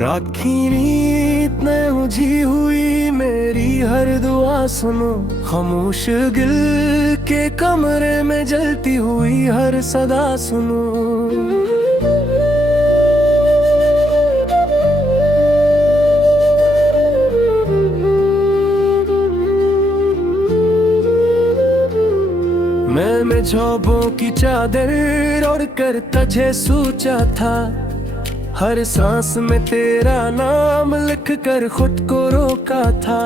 राखी नीत ने उलझी हुई मेरी हर दुआ सुनो, खामोश दिल के कमरे में जलती हुई हर सदा सुनो। मैं झोंपों की चादर ओढ़ कर तुझे सोचा था, हर सांस में तेरा नाम लिख कर खुद को रोका था।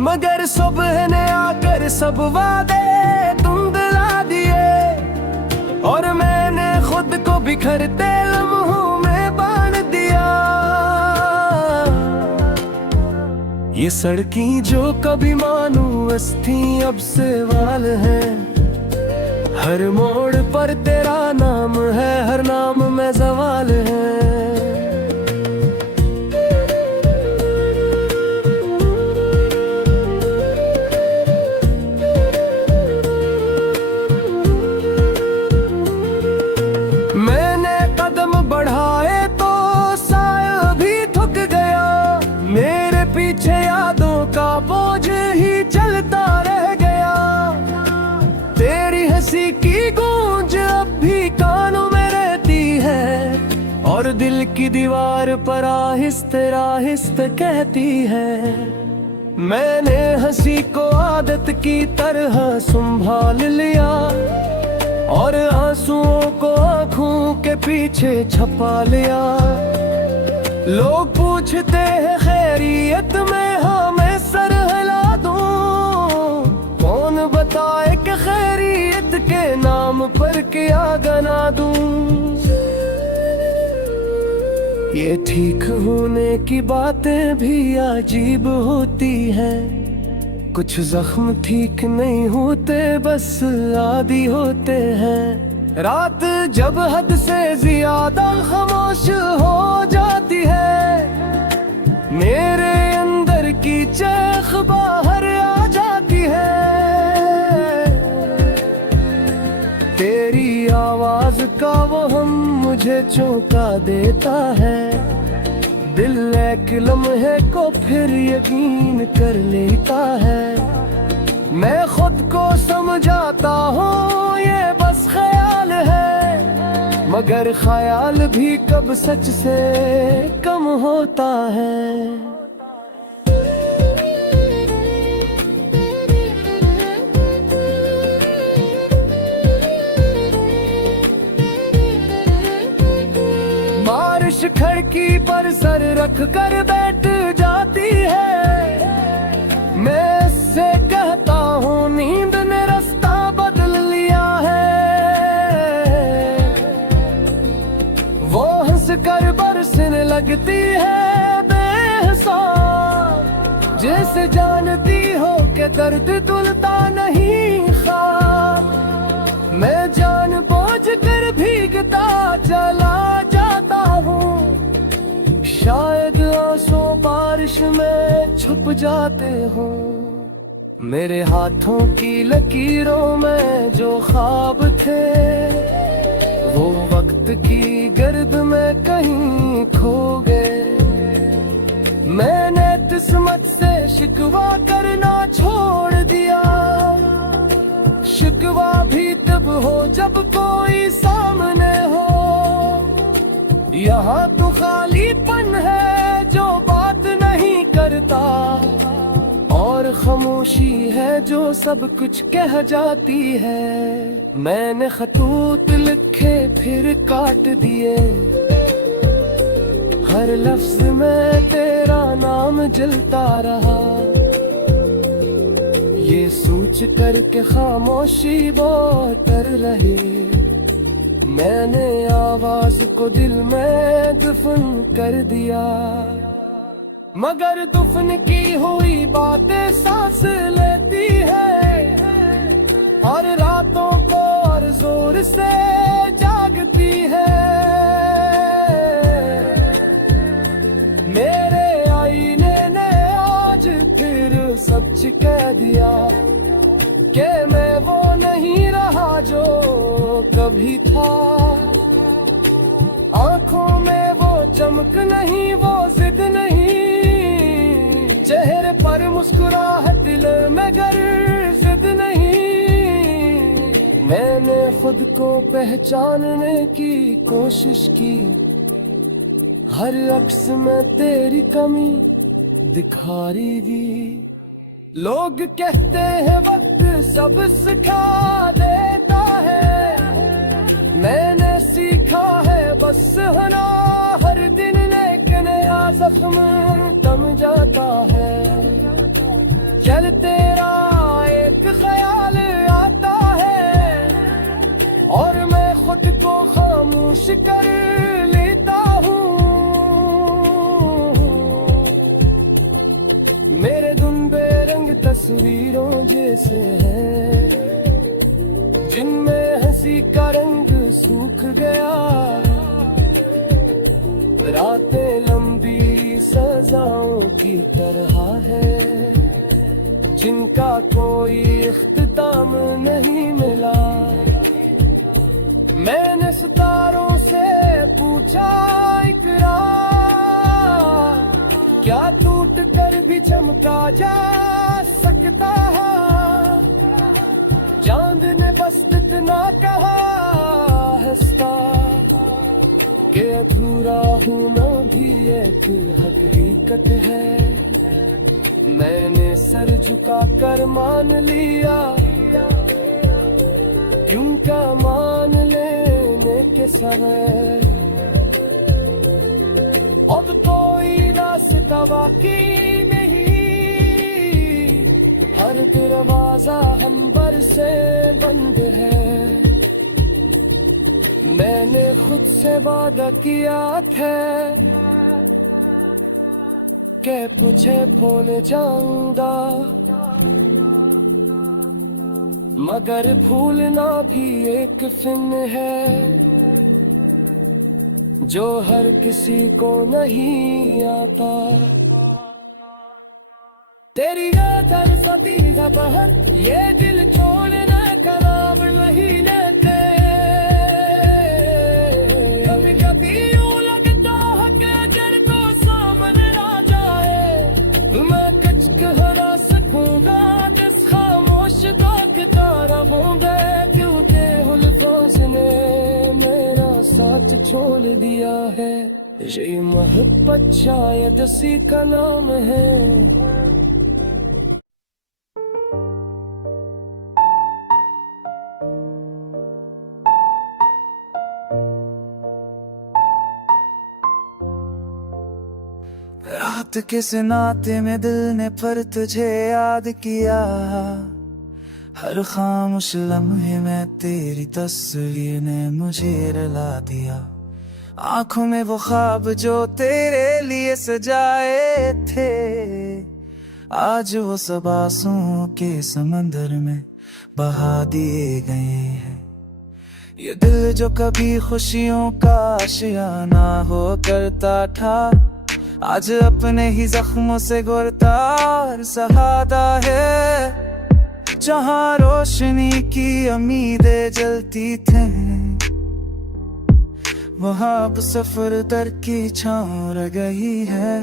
मगर सुबह ने आकर सब वादे तुम दिला दिए, और मैंने खुद को बिखरते लम्हों में बांध दिया। ये सड़कें जो कभी मानू अस्थि अब सवाल है, हर मोड़ पर तेरा नाम है, हर नाम में सवाल है। मैंने कदम बढ़ाए तो साया भी थक गया, मेरे पीछे यादों का बोझ ही चलता रह गया। तेरी हंसी की गूंज अब भी कानों में रहती है, और दिल की दीवार पर आहिस्ते आहिस्ते कहती है। मैंने हंसी को आदत की तरह संभाल लिया, और आंसुओं को आंखों के पीछे छुपा लिया। लोग पूछते हैं खैरियत में, हाँ मैं सर हिला दूं। कौन बताए कि खैरियत के नाम पर क्या गना दूं। ये ठीक होने की बातें भी अजीब होती हैं, कुछ जख्म ठीक नहीं होते बस आदी होते हैं। रात जब हद से ज्यादा खामोश हो जाती है, मेरे अंदर की चैख बाहर आ जाती है। तेरी आवाज का वो हम मुझे चौंका देता है, दिल एक लम्हे को फिर यकीन कर लेता है। मैं खुद को समझाता हूँ ये बस ख्याल है, मगर ख्याल भी कब सच से कम होता है। बारिश खिड़की पर सर रख कर बैठ जाती है, मैं इससे कहता हूँ नींद ने रास्ता बदल लिया है। वो हंस कर बरसने लगती है बेहिसाब, जैसे जानती हो कि दर्द तुलता नहीं ख्वाब। मैं जानबूझ कर भीगता चला जाता हूँ, शायद आंसू बारिश में छुप जाते हो। मेरे हाथों की लकीरों में जो ख्वाब थे, वो वक्त की गर्द में कहीं खो गए। मैंने किस्मत से शिकवा करना छोड़ दिया, शिकवा भी तब हो जब कोई सामने हो। यहाँ तो खालीपन है जो बात नहीं करता, और खामोशी है जो सब कुछ कह जाती है। मैंने खतूत लिखे फिर काट दिए, हर लफ्ज में तेरा नाम जलता रहा। ये सोच कर के खामोशी बहुत डर रही, मैंने आवाज को दिल में दफन कर दिया। मगर दफन की हुई बातें सांस लेती है, और रातों को और जोर से जागती है। मेरे आईने ने आज फिर सच कह दिया कि मैं वो नहीं रहा जो कभी था। आंखों में वो चमक नहीं वो जिद नहीं, चेहरे पर मुस्कुराहट दिल में गर जिद नहीं। मैंने खुद को पहचानने की कोशिश की, हर अक्स में तेरी कमी दिखा रही थी। लोग कहते हैं वक्त सब सिखा देता है, मैंने सीखा है बस हना हर दिन एक नया जख्म दम जाता है। चल तेरा एक ख्याल आता है और मैं खुद को खामोश कर लेता हूँ। मेरे धुन बेरंग तस्वीरों जैसे हैं, जिनमें हंसी का रंग सूख गया। रातें लंबी सजाओं की तरह है, जिनका कोई इख्तिताम नहीं मिला। मैंने सितारों से पूछा इकरार, क्या टूट कर भी चमका जा सकता है। चांद ने बस इतना कहा हंसता कि अधूरा होना भी एक हकीकत है। मैंने सर झुका कर मान लिया, क्योंकि मान लेने के समय अब कोई रास्ता बाकी नहीं। हर दरवाजा अंबर से बंद है। मैंने खुद से वादा किया था कि तुझे भूल जाऊंगा, मगर भूलना भी एक फिन है जो हर किसी को नहीं आता। तेरी याद हर सदी बहुत, ये दिल छोड़ना खराब नहीं लेते। कभी कभी यूं लगता है कि जड़ को सामने आ जाए, मैं कुछ कह सकूंगा बस खामोश देखता रहूंगा। क्योंकि हुल्फाज ने मेरा साथ छोड़ दिया है, ये मोहब्बत शायद उसी का नाम है। रात किस नाते में दिल ने पर तुझे याद किया, हर खामोश लम्हे में तेरी तस्वीर ने मुझे रुला दिया। आंखों में वो ख्वाब जो तेरे लिए सजाए थे, आज वो सब आंसुओं के समंदर में बहा दिए गए हैं। ये दिल जो कभी खुशियों का आशियाना हो करता था, आज अपने ही जख्मों से गुरतार सहाता है। जहाँ रोशनी की उम्मीदें जलती थी, वहाँ अब सफर दर की छाँव रह गई है।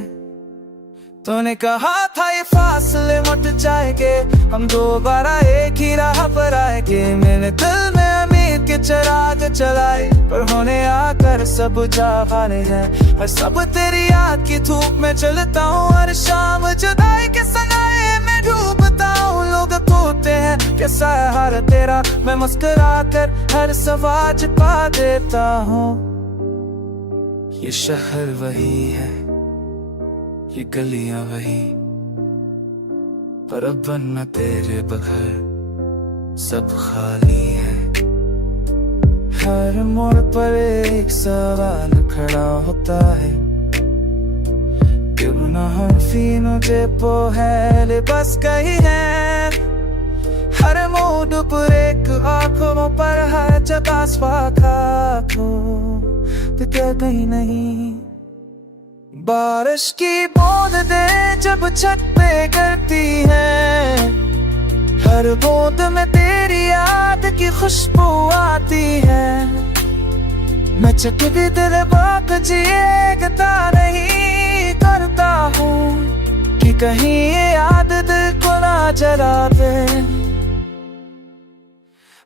तूने कहा था ये फासले मिट जाएंगे, हम दोबारा एक ही राह पर आएंगे। मैंने दिल में उम्मीद के चिराग जलाए, पर होने आकर सब जावाले हैं। हर सब तेरी याद की धूप में चलता हूँ, हर शाम जुदाई के सनाए में डूबता हूँ। लोग कहते हैं कैसा है हाल तेरा, मैं मुस्कुरा कर हर सवाल छुपा देता हूँ। ये शहर वही है, ये गलियां वही, पर अब न तेरे बगैर सब खाली है। हर मोड़ पर एक सवाल खड़ा होता है, क्यों न हम फीनों जे पो है लिबास कही है। हर मोड़ पर एक आंखों पर है जब आसपाखा को तो क्या कहीं नहीं। बारिश की बूंद दे जब छत पे गिरती है, हर बूंद में तेरी याद की खुशबू आती है। मैं चक भी तेरे बात जिएगता नहीं करता हूँ कि कहीं ये याद दिल को ना जला दे।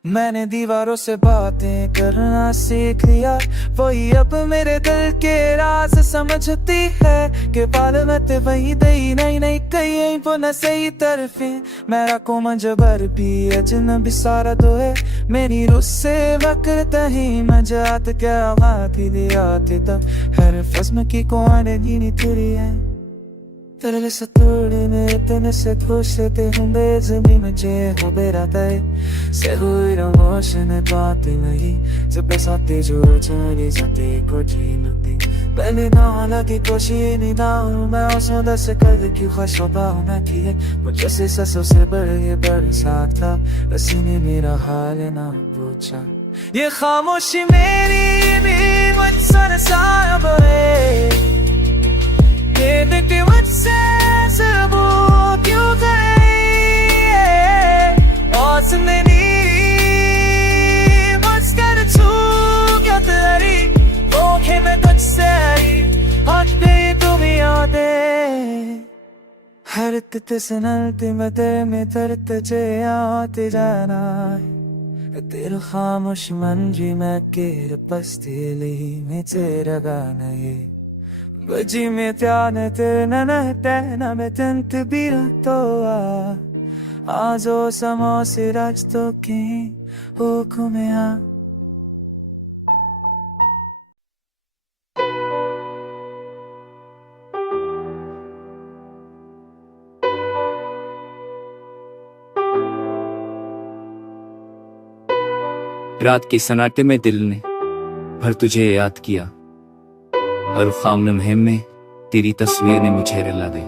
मैंने दीवारों से बातें करना सीख लिया, वही अब मेरे दिल के राज समझती है कि बाल में ते वही दई नहीं नहीं कहीं वो न सही तरफे। मेरा को मंजबर भी अजनबी सारा दो है, मेरी रुस्से वक्त ही मजात क्या आती दियाती तब हर फस्म की कौन गिनी तुरी है। तेरे से थोड़ी में तेने से खुश थे हूँ बेज़मी मुझे हो बेराता है से हुई रमोश ने बात नहीं जब साथी जो चली जाती को जीनती पहले ना हालांकि कोशिश नहीं ना हूँ मैं औसंदा से कर क्यों खुश होता हूँ मैं की है मुझे से ससों से बड़ साथ था पसीने मेरा हाल ना पूछा। ये खामोशी मेरी भी मुझसे साया बहे ये देखते मुझसे सब क्यों गए और सुनने मुझकर छू क्या तेरी ओखे में तुझसे हट गई तुम्हें यादें हर तित सुनते मते में दर्द जे आते जाना तेरा खामोश मन जी मैं केर पस्तीली में तेरा गाना ये बजी में त्याने तेना न तेना में तंत बीरा तो आजो समो से राज तो की हुक्म में आ। रात के सन्नाटे में दिल ने भर तुझे याद किया, हर ख्वाब मुहिम में तेरी तस्वीर ने मुझे रुला दे।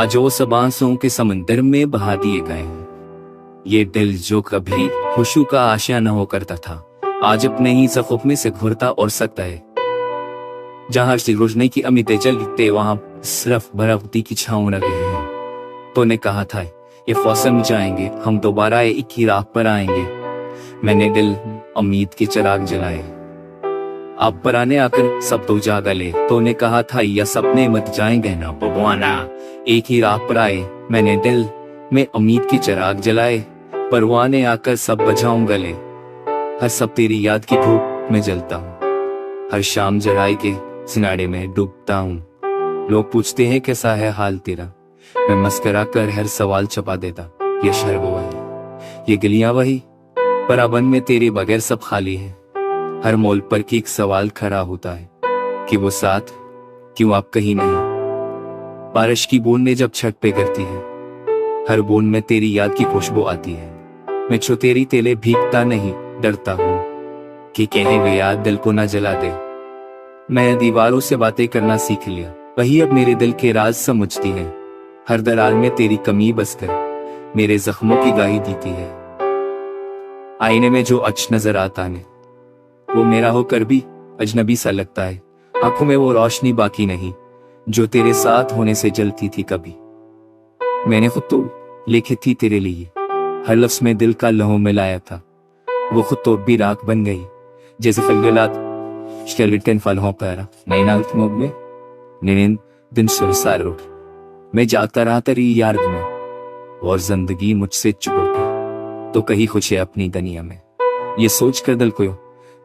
आज वो सब आंसुओं के समंदर में बहा दिए गए हैं। ये दिल जो कभी खुशू का आशिया न हो करता था आज अपने ही ज़ख्म में से घुरता और सकता है। जहां से रोशनी की उम्मीदें जलते वहां सिर्फ बराबती की छाँव लगे हैं। तो ने कहा था ये फौसन जाएंगे हम दोबारा एक ही राह पर आएंगे। मैंने दिल उम्मीद के चिराग जलाए, आप पर आने आकर सब तो जागा ले। तो ने कहा था यह सपने मत जाएंगे ना भगवाना एक ही राह पर आए। मैंने दिल में उम्मीद के चिराग जलाए, परवाने आकर सब बजाऊं गले। हर सब तेरी याद की धूप में जलता हूँ, हर शाम जराए के सिनारे में डूबता हूँ। लोग पूछते हैं कैसा है हाल तेरा, मैं मस्करा कर हर सवाल छपा देता। ये शहर वो है, ये गलियां वही, पराबन में तेरे बगैर सब खाली है। हर मोल पर की एक सवाल खड़ा होता है कि वो साथ क्यों आप कहीं नहीं। बारिश की बूंदें जब छत पे गिरती है, हर बूंद में तेरी याद की खुशबू आती है। मैं छो तेरी तेले भीगता नहीं, डरता हूँ कि कहेंगे याद दिल को ना जला दे। मैं दीवारों से बातें करना सीख लिया, वही अब मेरे दिल के राज समझती है। हर दरार में तेरी कमी बसकर मेरे जख्मों की गाही देती है। आईने में जो अच नजर आता है वो मेरा होकर भी अजनबी सा लगता है। आंखों में वो रोशनी बाकी नहीं जो तेरे साथ होने से जलती थी कभी। मैंने खुद तो लिखी थी तेरे लिए, हर लफ्ज में दिल का लहू मिलाया था। वो खुद तो भी राख बन गई जैसे फलगलात स्केलेटन फल हो पैरा नैना में नींद दिन सुरसार उठ। मैं जागता रहा तेरी याद में और जिंदगी मुझसे चुप गई। तो कहीं खुश है अपनी दुनिया में, ये सोच कर दिल को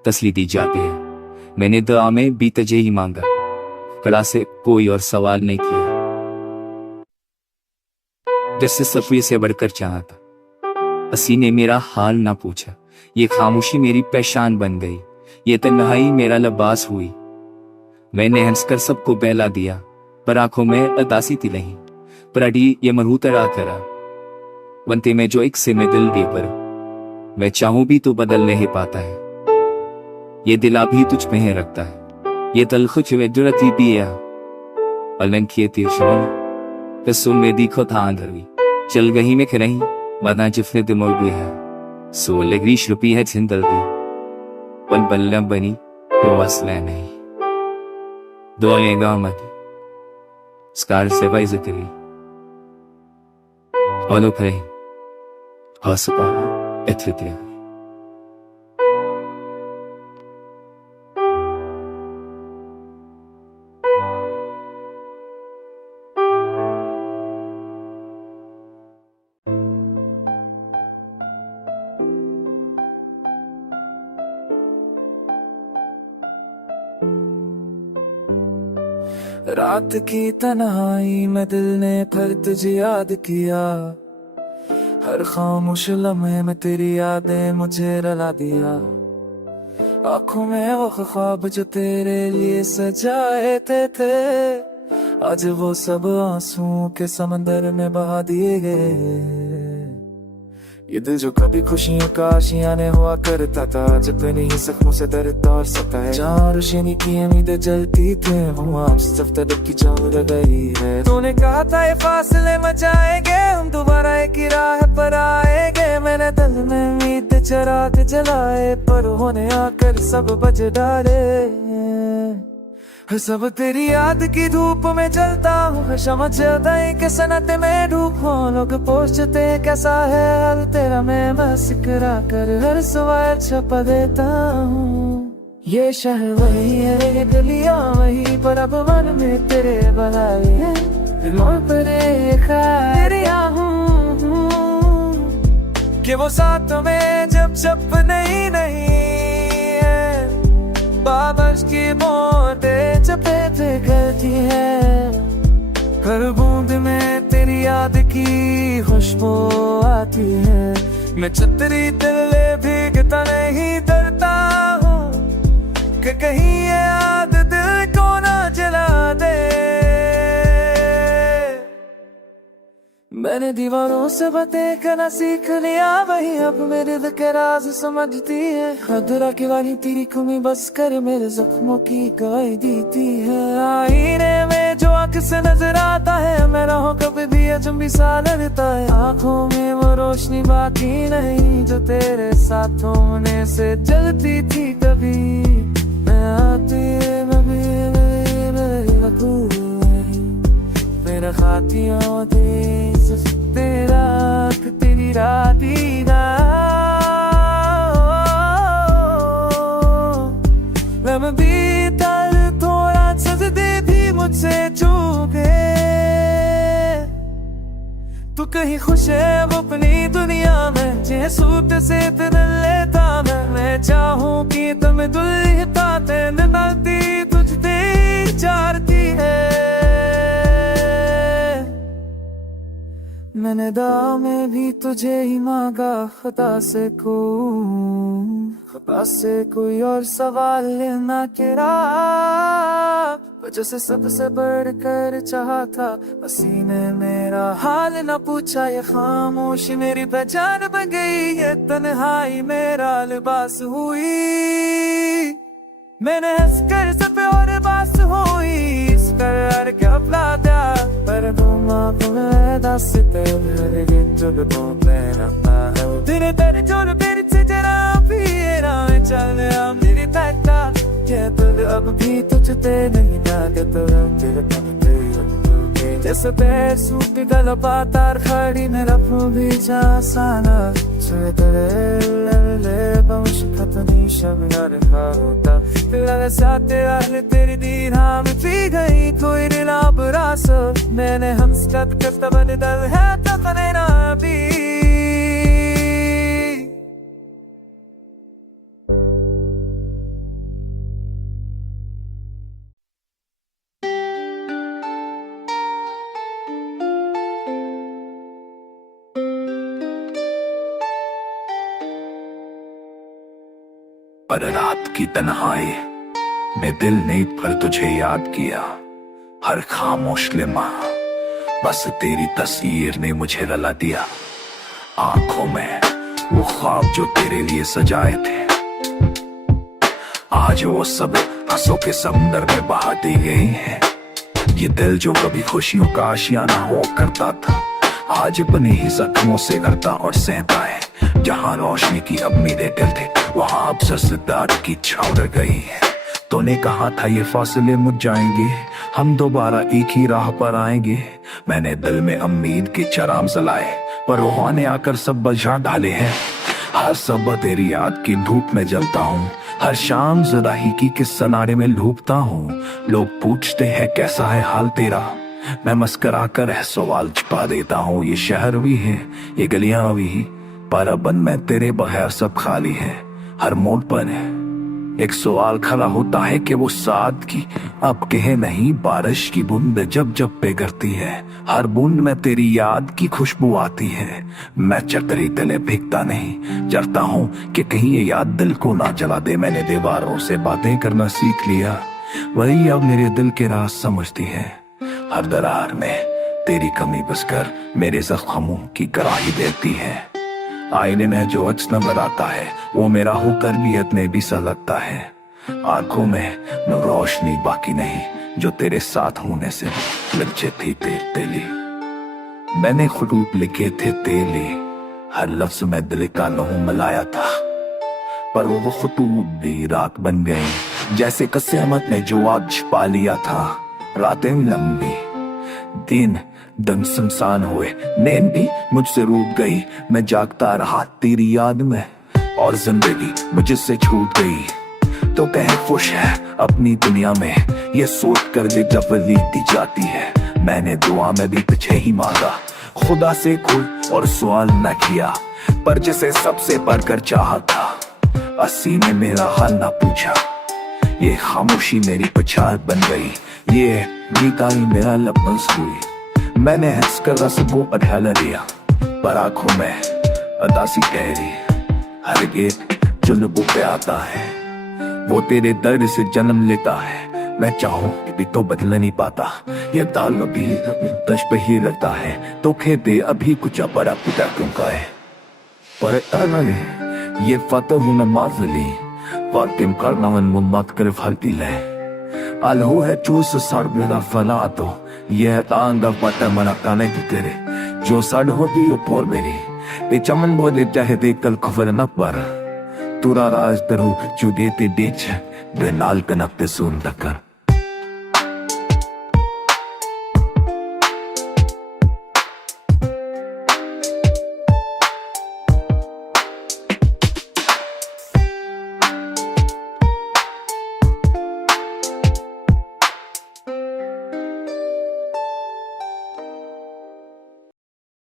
तसली दी जाती है। मैंने दुआ में भी तुझे ही मांगा, कला से कोई और सवाल नहीं किया। जैसे सफी से बढ़कर चाहा था, हसी ने मेरा हाल ना पूछा। ये खामोशी मेरी पहचान बन गई, ये तन्हाई मेरा लिबास हुई। मैंने हंसकर सबको बहला दिया, पर आंखों में उदासी थी नहीं। पर अड़ी ये मरहू तरा करा बनते में जो एक से में दिल दे पर मैं चाहूं भी तो बदल नहीं पाता है। ये दिल अभी तुझ में ही रखता है, ये दिल खुद में जुरती भी है। पलंग किए तीर सुन में दिखो था आंधरवी चल गही में खरही वरना जिफने दिमोल भी है। सो लगरी श्रुपी है जिंदल भी पल बल्लम बनी तो वसले नहीं। दो गाँव मत स्कार से by जिक्री Ono pray, Asapa, etc. रात की तन्हाई में दिल ने फिर तुझे याद किया, हर खामोश लम्हे में तेरी यादें मुझे रुला दिया। आंखों में वो ख्वाब जो तेरे लिए सजाए थे, आज वो सब आंसुओं के समंदर में बहा दिए गए। ये दिल जो कभी खुशियों का आशियाने हुआ करता था, आज अपने ही जख्मों से दर्द और सता है। जहाँ रोशनी की उम्मीदें जलती थी, वो आज सिर्फ तड़प की जंग रह गई है। तूने कहा था ये फासले मचाएंगे, हम दोबारा एक ही राह पर आएंगे। मैंने दिल में उम्मीद चराग जलाए, पर होने आकर सब बज डाले। सब तेरी याद की धूप में जलता हूँ, समझ जाता है कि सनत में डूब हूँ। लोग पूछते कैसा है हाल तेरा, मैं बस करा कर हर सवाल छपा देता हूँ। ये शहर वही है, गलियां वही, पर अब मन में तेरे बनाए हैं। दिलों पर खैरिया हूँ कि वो साथ में जब सपने ही नहीं है। बारिश की बूंदें चपेट करती है, हर बूंद में तेरी याद की खुशबू आती है। मैं छतरी तले भीगता नहीं डरता हूँ कि कहीं ये याद दिल को ना जला दे। मैंने दीवारों से बातें करना सीख लिया, वही अब मेरे दिल के राज समझती है। खतरा की वाली तेरी कमी बस कर मेरे जख्मों की गवाही देती है। आईने में जो आंख से नजर आता है, मेरा हो कभी भी अजनबी सा लगता है। आंखों में वो रोशनी बाकी नहीं जो तेरे साथ होने से जलती थी कभी। मैं आती मेरा खातियों तेरा तेरी राती ना मैं भी तर थोड़ा सजदे भी मुझसे चूके। तू कहीं खुश है वो अपनी दुनिया में, जे सूट से तेरे लेता मैं चाहूं कि तुम दुल्हता तेन नदी तुझ पे चारती है। मैंने दुआ में भी तुझे ही मांगा, खता से कोई और सवाल ना किया। वजह से सबसे बढ़कर चाहा था, पसीने मेरा हाल न पूछा। ये खामोशी मेरी पहचान बन गई, ये तन्हाई मेरा लिबास हुई। मैंने हंसकर सब पे और बास हुई, इस करार क्या अपलादा पर तुम दस तेरे चल तो तेरे तेरे चोर मेरी से जरा भी ना चल मेरी तैता। ये तुझ अब भी तुझते नहीं जागे तो तेरे जैसे पैर सूख गल पातार खड़ी मेरा भी जासाना तेरे बंश खतनी शबनर होता। तेरा साथ तेरी दीना में पी गई कोई रिला बुरास। मैंने हमस्कत करता बन दल है तब ना भी। पर रात की तन्हाई में दिल ने पर तुझे याद किया, हर खामोश लम्हा बस तेरी तस्वीर ने मुझे रुला दिया। आंखों में वो ख्वाब जो तेरे लिए सजाए थे, आज वो सब आंसू के समंदर में बहा दी गई हैं। ये दिल जो कभी खुशियों का आशियाना हो करता था, आज अपने ही जख्मों से करता और सहता है। जहाँ रोशनी की उम्मीदें थे, वहाँ अब ससदार की छाव रह गई है। तूने कहा था ये फासले मुझ जाएंगे, हम दोबारा एक ही राह पर आएंगे। मैंने दिल में उम्मीद के चराग जलाए, पर वहाँ ने आकर सब बुझा डाले हैं। हर सब तेरी याद की धूप में जलता हूँ, हर शाम ज़राही की किस सनारे में डूबता हूँ। लोग पूछते हैं कैसा है हाल तेरा, मैं मुस्कुरा कर है सवाल छिपा देता हूँ। ये शहर भी है, ये गलियां भी, पर अब मैं तेरे बगैर सब खाली है। हर मोड़ पर है एक सवाल खड़ा होता है कि वो साथ की अब कहे नहीं, बारिश की बूंद जब जब पे गिरती है, हर बूंद में तेरी याद की खुशबू आती है। मैं चतरी तले भीगता नहीं, डरता हूँ कि कहीं ये याद दिल को ना जला दे। मैंने दीवारों से बातें करना सीख लिया, वही अब मेरे दिल के राज समझती है। हर दरार में तेरी कमी बसकर मेरे जख्मों की गराही देती है। आईने में जो अक्स नजर आता है वो मेरा होकर भी इतने भी सा लगता है। आंखों में न रोशनी बाकी नहीं जो तेरे साथ होने से लज्जे थी तेली। मैंने खुतूत लिखे थे तेली, हर लफ्ज में दिल का लहू मिलाया था, पर वो खुतूत भी रात बन गई जैसे कस्यामत ने जो आज छिपा लिया था। रातें लंबी, दिन दम सुनसान हुए, नींद भी मुझसे रूठ गई। मैं जागता रहा तेरी याद में और जिंदगी मुझसे छूट गई। तो कह खुश है अपनी दुनिया में, ये सोच कर जब लीती जाती है। मैंने दुआ में भी पीछे ही मांगा, खुदा से कोई और सवाल न किया, पर जिसे सबसे बढ़कर चाहा था अस्सी ने मेरा हाल ना पूछा। ये खामोशी मेरी पछाड़ बन गई, ये गीताई मेरा लफ्ज हुई। मैंने हंस कर रस्मों पर ढाला लिया, पर आंखों में अदासी गहरी। हर गीत जो लबों पे आता है वो तेरे दर्द से जन्म लेता है। मैं चाहूं भी तो बदल नहीं पाता, ये ताल अभी तश पे ही रहता है। तो खेते अभी कुछ बड़ा पिता क्यों का है, पर ये फतह हूं मैं माजली वातिम करना मन मुम्मत कर फलती ले। अलहू है चूस सड़ मेरा फला, तो यह तांगा पता मना काने की तेरे जो सड़ होती ऊपर मेरी ते चमन बोले चाहे दे कल खबर न पर तुरा राज तरु चुदेते डेच बेनाल कनकते सुन तकर।